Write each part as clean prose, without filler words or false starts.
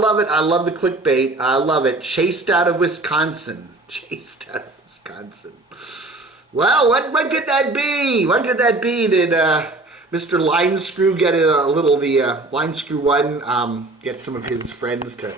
love it. I love the clickbait. I love it. Chased out of Wisconsin. Chased out of Wisconsin. Well, what could that be? What could that be? Did Mr. Line Screw get the Line Screw one, get some of his friends to...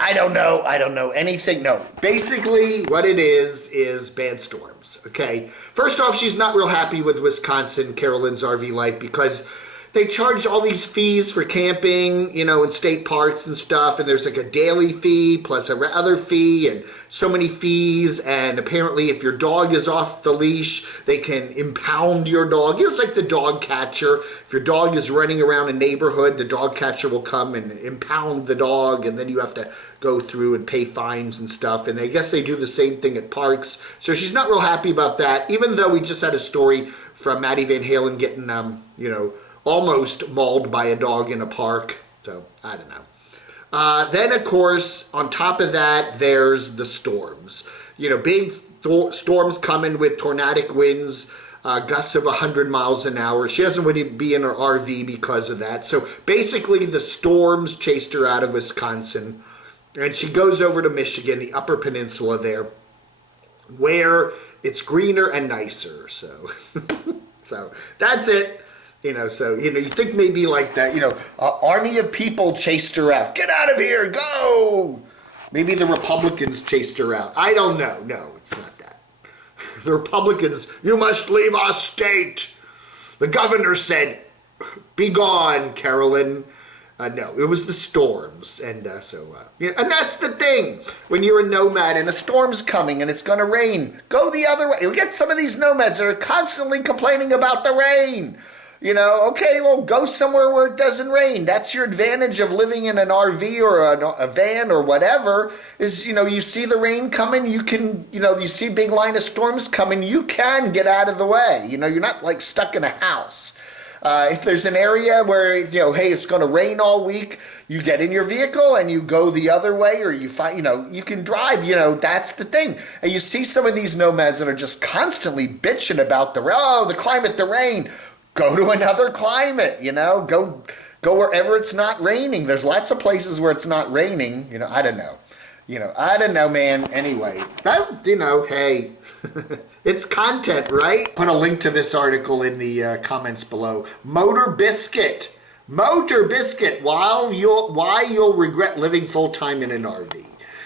I don't know anything. No, basically what it is bad storms, okay? First off, she's not real happy with Wisconsin, Carolyn's RV life, because they charge all these fees for camping, you know, in state parks and stuff, and there's like a daily fee plus a other fee and so many fees, and apparently if your dog is off the leash, they can impound your dog. It's like the dog catcher. If your dog is running around a neighborhood, the dog catcher will come and impound the dog, and then you have to go through and pay fines and stuff, and I guess they do the same thing at parks. So she's not real happy about that, even though we just had a story from Maddie Van Halen getting, you know, almost mauled by a dog in a park. So, I don't know. Then, of course, on top of that, there's the storms. You know, big storms coming with tornadic winds, gusts of 100 miles an hour. She doesn't want to be in her RV because of that. So, basically, the storms chased her out of Wisconsin, and she goes over to Michigan, the Upper Peninsula there, where it's greener and nicer. So, so that's it. You know, so, you know, you think maybe like that, you know, army of people chased her out. Get out of here, go! Maybe the Republicans chased her out. I don't know. No, it's not that. The Republicans, you must leave our state. The governor said, be gone, Carolyn. No, it was the storms. And yeah, and that's the thing. When you're a nomad and a storm's coming and it's going to rain, go the other way. You get some of these nomads that are constantly complaining about the rain. You know, okay, well, go somewhere where it doesn't rain. That's your advantage of living in an RV or a van or whatever, is, you know, you see the rain coming, you can, you know, you see a big line of storms coming, you can get out of the way. You know, you're not like stuck in a house. If there's an area where, you know, hey, it's going to rain all week, you get in your vehicle and you go the other way, or you find, you know, you can drive, you know, that's the thing. And you see some of these nomads that are just constantly bitching about the climate, the rain. Go to another climate, you know, go wherever it's not raining. There's lots of places where it's not raining, you know, I don't know, man. Anyway, you know, hey, it's content, right? Put a link to this article in the comments below. Motor Biscuit, why you'll regret living full-time in an RV.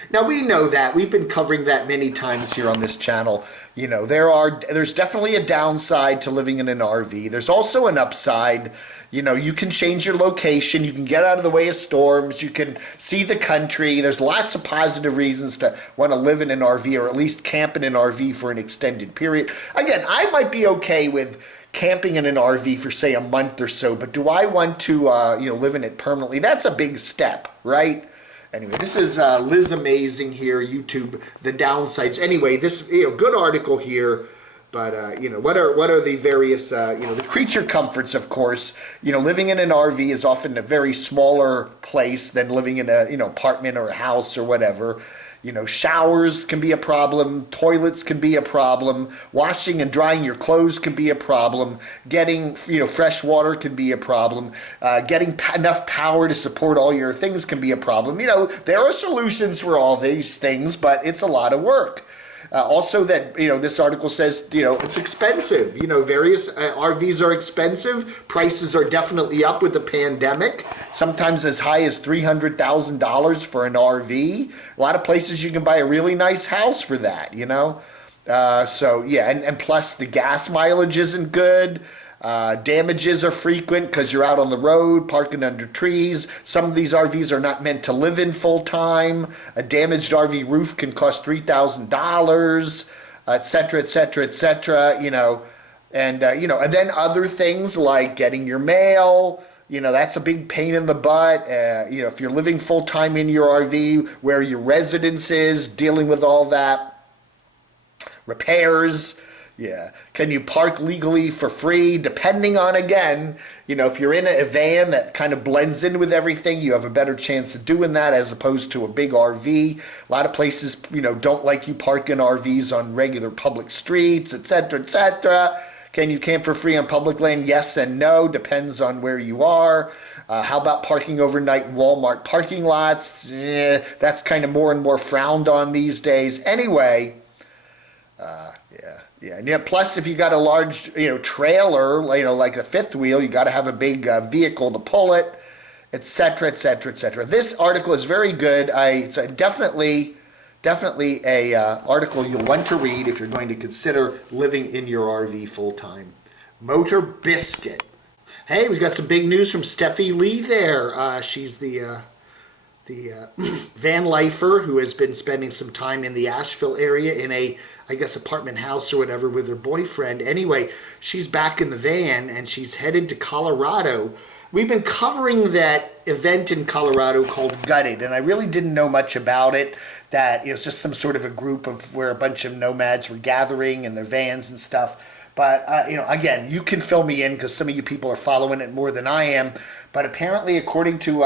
Now, we know that. We've been covering that many times here on this channel. You know, there's definitely a downside to living in an RV. There's also an upside. You know, you can change your location. You can get out of the way of storms. You can see the country. There's lots of positive reasons to want to live in an RV, or at least camp in an RV for an extended period. Again, I might be okay with camping in an RV for, say, a month or so, but do I want to, you know, live in it permanently? That's a big step, right? Anyway, this is Liz Amazing here, YouTube, the downsides. Anyway, this, you know, good article here, but you know, what are the various, you know, the creature comforts, of course. You know, living in an RV is often a very smaller place than living in a, you know, apartment or a house or whatever. You know, showers can be a problem, toilets can be a problem, washing and drying your clothes can be a problem, getting, you know, fresh water can be a problem, getting enough power to support all your things can be a problem. You know, there are solutions for all these things, but it's a lot of work. Also that, you know, this article says, you know, it's expensive. You know, various RVs are expensive. Prices are definitely up with the pandemic. Sometimes as high as $300,000 for an RV. A lot of places you can buy a really nice house for that, you know. So, yeah, and plus the gas mileage isn't good. Damages are frequent because you're out on the road, parking under trees. Some of these RVs are not meant to live in full time. A damaged RV roof can cost $3,000, etc., etc., etc., you know. And, you know, and then other things like getting your mail, you know, that's a big pain in the butt. You know, if you're living full time in your RV, where your residence is, dealing with all that. Repairs. Yeah. Can you park legally for free? Depending on, again, you know, if you're in a van that kind of blends in with everything, you have a better chance of doing that as opposed to a big RV. A lot of places, you know, don't like you parking RVs on regular public streets, etc., etc. Can you camp for free on public land? Yes and no. Depends on where you are. How about parking overnight in Walmart parking lots? That's kind of more and more frowned on these days. Anyway, yeah. Plus, if you got a large, trailer, like the fifth wheel, you got to have a big vehicle to pull it, etc., etc., etc. This article is very good. It's definitely a article you'll want to read if you're going to consider living in your RV full time. Motor Biscuit. Hey, we got some big news from Stephi Lee there. She's the van lifer who has been spending some time in the Asheville area in a, I guess, apartment house or whatever with her boyfriend. Anyway, she's back in the van and she's headed to Colorado. We've been covering that event in Colorado called Gutted, and I really didn't know much about it. That it was just some sort of a group of where a bunch of nomads were gathering in their vans and stuff. But, again, you can fill me in because some of you people are following it more than I am. But apparently, according to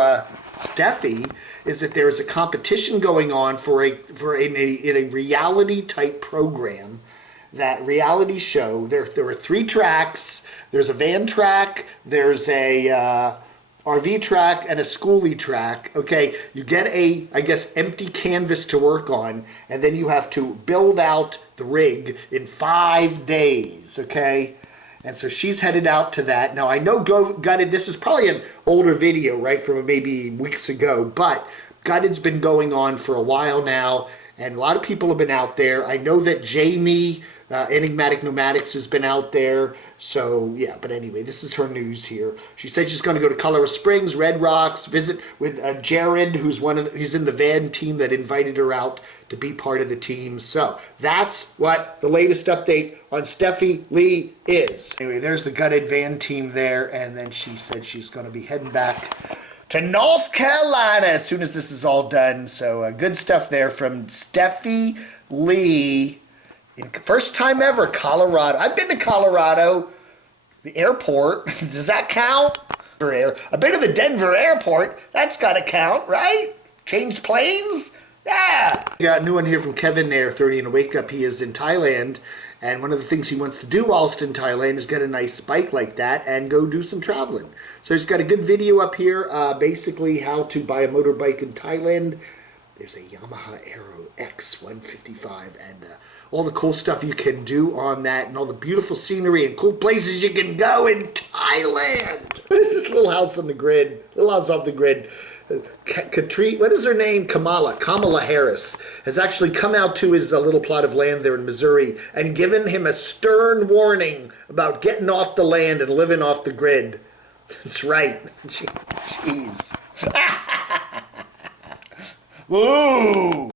Stephi, is that there is a competition going on in a reality-type program. That reality show, there are 3 tracks. There's a van track, there's a RV track, and a schoolie track. Okay, you get a, I guess, empty canvas to work on, and then you have to build out the rig in 5 days, okay? And so she's headed out to that. Now, I know Gutted, this is probably an older video, right, from maybe weeks ago, but Gutted's been going on for a while now, and a lot of people have been out there. I know that Jamie, Enigmatic Nomadics, has been out there. So, yeah, but anyway, this is her news here. She said she's going to go to Colorado Springs, Red Rocks, visit with Jared, he's in the van team that invited her out to be part of the team. So, that's what the latest update on Stephi Lee is. Anyway, there's the Gutted van team there, and then she said she's going to be heading back to North Carolina as soon as this is all done. So, good stuff there from Stephi Lee. First time ever, Colorado. I've been to Colorado, the airport. Does that count? I've been to the Denver airport. That's got to count, right? Changed planes? Yeah. We got a new one here from Kevin there, 30 and a wake up. He is in Thailand, and one of the things he wants to do whilst in Thailand is get a nice bike like that and go do some traveling. So he's got a good video up here, basically how to buy a motorbike in Thailand. There's a Yamaha Aero X155 and all the cool stuff you can do on that and all the beautiful scenery and cool places you can go in Thailand. What is this little house on the grid? Little house off the grid. Katri, what is her name? Kamala Harris has actually come out to his little plot of land there in Missouri and given him a stern warning about getting off the land and living off the grid. That's right. Jeez. Woo!